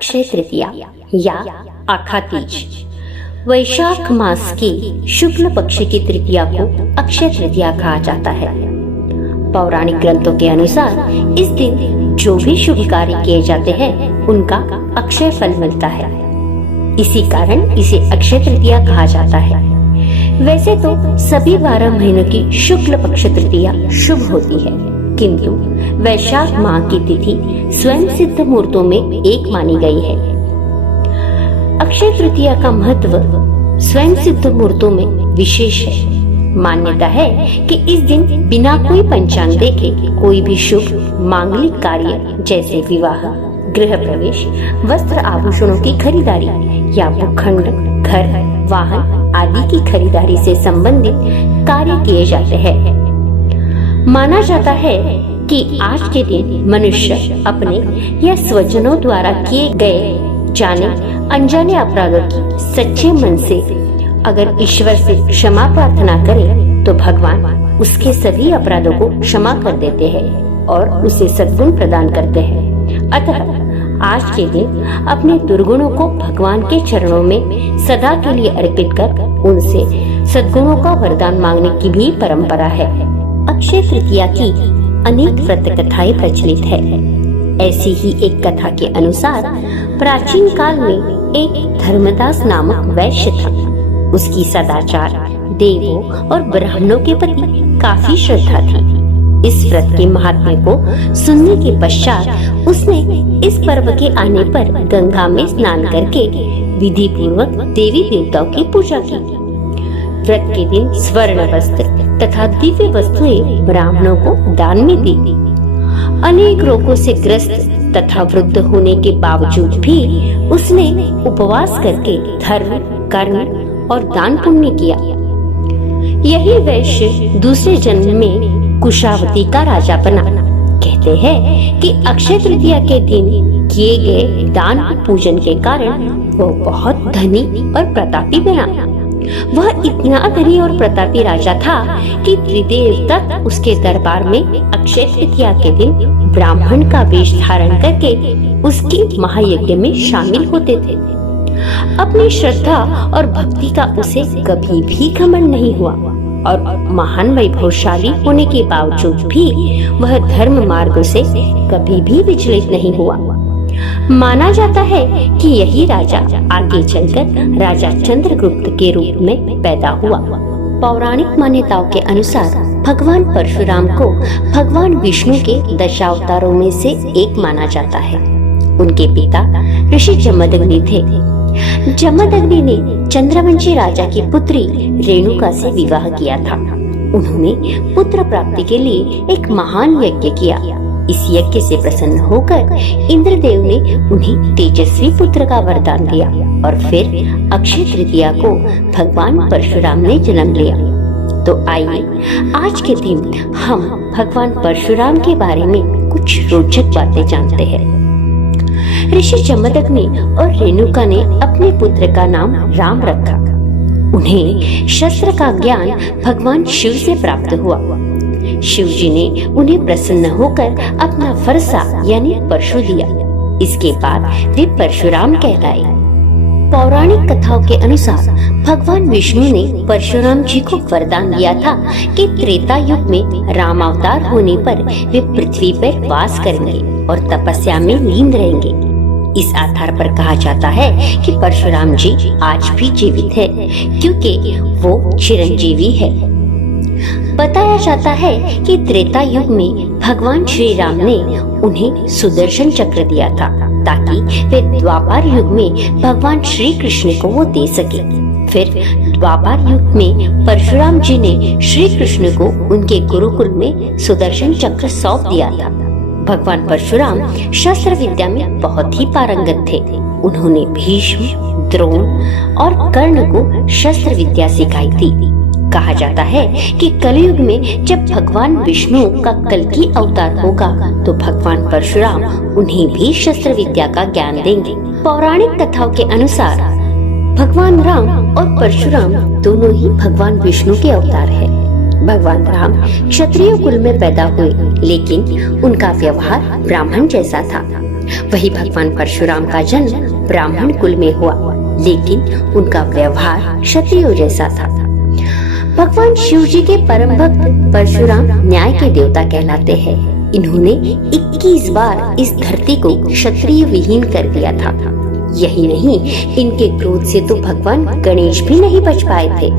अक्षय तृतीया या आखा तीज। वैशाख मास की शुक्ल पक्ष की तृतीया को अक्षय तृतीया कहा जाता है। पौराणिक ग्रंथों के अनुसार इस दिन जो भी शुभ कार्य किए जाते हैं उनका अक्षय फल मिलता है। इसी कारण इसे अक्षय तृतीया कहा जाता है। वैसे तो सभी 12 महीनों की शुक्ल पक्ष तृतीया शुभ होती है, किंतु वैशाख माह की तिथि स्वयं सिद्ध मुहूर्तों में एक मानी गई है। अक्षय तृतीया का महत्व स्वयं सिद्ध मुहूर्तों में विशेष है। मान्यता है कि इस दिन बिना कोई पंचांग देखे कोई भी शुभ मांगलिक कार्य जैसे विवाह, गृह प्रवेश, वस्त्र आभूषणों की खरीदारी या भूखंड, घर, वाहन आदि की खरीदारी से संबंधित कार्य किए जाते हैं। माना जाता है कि आज के दिन मनुष्य अपने या स्वजनों द्वारा किए गए जाने अनजाने अपराधों की सच्चे मन से अगर ईश्वर से क्षमा प्रार्थना करे तो भगवान उसके सभी अपराधों को क्षमा कर देते हैं और उसे सद्गुण प्रदान करते हैं। अतः आज के दिन अपने दुर्गुणों को भगवान के चरणों में सदा के लिए अर्पित कर उनसे सद्गुणों का वरदान मांगने की भी परंपरा है। अक्षय तृतीया की अनेक व्रत कथाएं प्रचलित है। ऐसी ही एक कथा के अनुसार प्राचीन काल में एक धर्मदास नामक वैश्य था। उसकी सदाचार, देवों और ब्राह्मणों के प्रति काफी श्रद्धा थी। इस व्रत के महात्म्य को सुनने के पश्चात उसने इस पर्व के आने पर गंगा में स्नान करके विधि पूर्वक देवी देवताओं की पूजा की। व्रत के दिन स्वर्ण वस्त्र तथा दिव्य वस्तुएं ब्राह्मणों को दान में दी। अनेक रोगों से ग्रस्त तथा वृद्ध होने के बावजूद भी उसने उपवास करके धर्म, कर्म और दान पुण्य किया। यही वैश्य दूसरे जन्म में कुशावती का राजा बना। कहते हैं कि अक्षय तृतीया के दिन किए गए दान पूजन के कारण वह बहुत धनी और प्रतापी बना। वह इतना धनी और प्रतापी राजा था कि त्रिदेव तक उसके दरबार में अक्षय तृतीया के दिन ब्राह्मण का वेश धारण करके उसके महायज्ञ में शामिल होते थे। अपनी श्रद्धा और भक्ति का उसे कभी भी घमंड नहीं हुआ और महान वैभवशाली होने के बावजूद भी वह धर्म मार्ग से कभी भी विचलित नहीं हुआ। माना जाता है कि यही राजा आगे चलकर राजा चंद्रगुप्त के रूप में पैदा हुआ। पौराणिक मान्यताओं के अनुसार भगवान परशुराम को भगवान विष्णु के दशावतारों में से एक माना जाता है। उनके पिता ऋषि जमदग्नि थे। जमदग्नि ने चंद्रवंशी राजा की पुत्री रेणुका से विवाह किया था। उन्होंने पुत्र प्राप्ति के लिए एक महान यज्ञ किया। इस यज्ञ से प्रसन्न होकर इंद्रदेव ने उन्हें तेजस्वी पुत्र का वरदान दिया और फिर अक्षय तृतीया को भगवान परशुराम ने जन्म लिया। तो आइए आज के दिन हम भगवान परशुराम के बारे में कुछ रोचक बातें जानते हैं। ऋषि जमदग्नि और रेणुका ने अपने पुत्र का नाम राम रखा। उन्हें शस्त्र का ज्ञान भगवान शिव से प्राप्त हुआ। शिव जी ने उन्हें प्रसन्न होकर अपना फरसा यानी परशु दिया। इसके बाद वे परशुराम कहलाए। पौराणिक कथाओं के अनुसार भगवान विष्णु ने परशुराम जी को वरदान दिया था कि त्रेता युग में राम अवतार होने पर वे पृथ्वी पर वास करेंगे और तपस्या में लीन रहेंगे। इस आधार पर कहा जाता है कि परशुराम जी आज भी जीवित है, क्योंकि वो चिरंजीवी है। बताया जाता है कि त्रेता युग में भगवान श्री राम ने उन्हें सुदर्शन चक्र दिया था ताकि वे द्वापर युग में भगवान श्री कृष्ण को वो दे सके। फिर द्वापर युग में परशुराम जी ने श्री कृष्ण को उनके गुरुकुल में सुदर्शन चक्र सौंप दिया था। भगवान परशुराम शस्त्र विद्या में बहुत ही पारंगत थे। उन्होंने भीष्म, द्रोण और कर्ण को शस्त्र विद्या सिखाई थी। कहा जाता है कि कलयुग में जब भगवान विष्णु का कल्कि अवतार होगा तो भगवान परशुराम उन्हें भी शस्त्र विद्या का ज्ञान देंगे। पौराणिक कथाओं के अनुसार भगवान राम और परशुराम दोनों ही भगवान विष्णु के अवतार हैं। भगवान राम क्षत्रिय कुल में पैदा हुए, लेकिन उनका व्यवहार ब्राह्मण जैसा था। वही भगवान परशुराम का जन्म ब्राह्मण कुल में हुआ, लेकिन उनका व्यवहार क्षत्रियों जैसा था। भगवान शिव जी के परम भक्त परशुराम न्याय के देवता कहलाते हैं। इन्होंने 21 बार इस धरती को क्षत्रिय विहीन कर दिया था। यही नहीं, इनके क्रोध से तो भगवान गणेश भी नहीं बच पाए थे।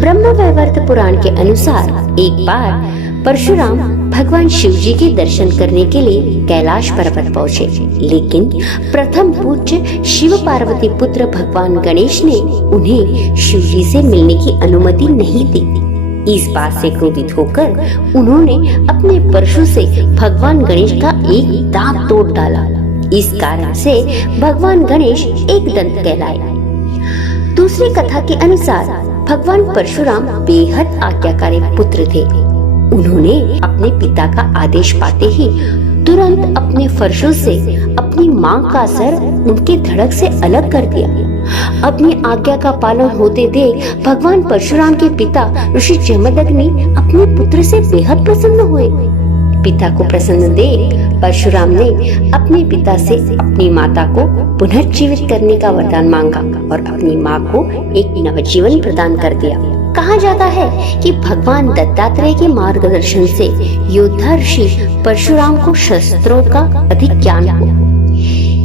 ब्रह्म वैवर्त पुराण के अनुसार एक बार परशुराम भगवान शिव जी के दर्शन करने के लिए कैलाश पर्वत पहुँचे, लेकिन प्रथम पूज्य शिव पार्वती पुत्र भगवान गणेश ने उन्हें शिव जी से मिलने की अनुमति नहीं दी। इस बात से क्रोधित होकर उन्होंने अपने परशु से भगवान गणेश का एक दांत तोड़ डाला। इस कारण से भगवान गणेश एक दंत कहलाए। दूसरी कथा के अनुसार भगवान परशुराम बेहद आज्ञाकारी पुत्र थे। उन्होंने अपने पिता का आदेश पाते ही तुरंत अपने फरसों से अपनी मां का सर उनके धड़क से अलग कर दिया। अपनी आज्ञा का पालन होते देख भगवान परशुराम के पिता ऋषि जमदग्नि अपने पुत्र से बेहद प्रसन्न हुए। पिता को प्रसन्न देख परशुराम ने अपने पिता से अपनी माता को पुनर्जीवित करने का वरदान मांगा और अपनी मां को एक नवजीवन प्रदान कर दिया। कहा जाता है कि भगवान दत्तात्रेय के मार्गदर्शन से योद्धा ऋषि परशुराम को शस्त्रों का अधिक ज्ञान हुआ।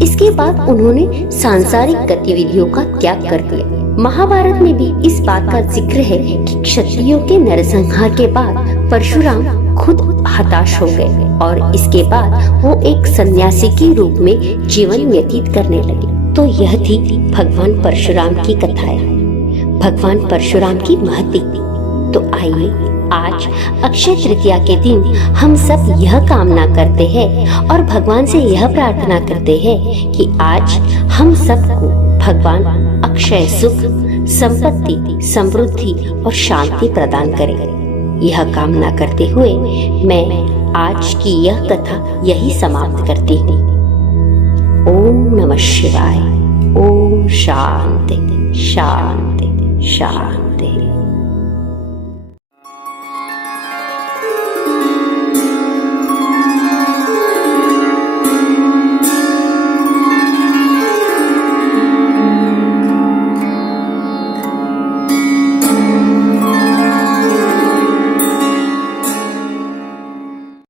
इसके बाद उन्होंने सांसारिक गतिविधियों का त्याग कर दिया। महाभारत में भी इस बात का जिक्र है कि क्षत्रियों के नरसंहार के बाद परशुराम खुद हताश हो गए और इसके बाद वो एक सन्यासी के रूप में जीवन व्यतीत करने लगे। तो यह थी भगवान परशुराम की कथाएं, भगवान परशुराम की महती। तो आइए आज अक्षय तृतीया के दिन हम सब यह कामना करते हैं और भगवान से यह प्रार्थना करते हैं कि आज हम सबको भगवान अक्षय सुख, संपत्ति, समृद्धि और शांति प्रदान करें। यह कामना करते हुए मैं आज की यह कथा यही समाप्त करती हूँ। ओम नमः शिवाय। ओम शांति शांति शांति।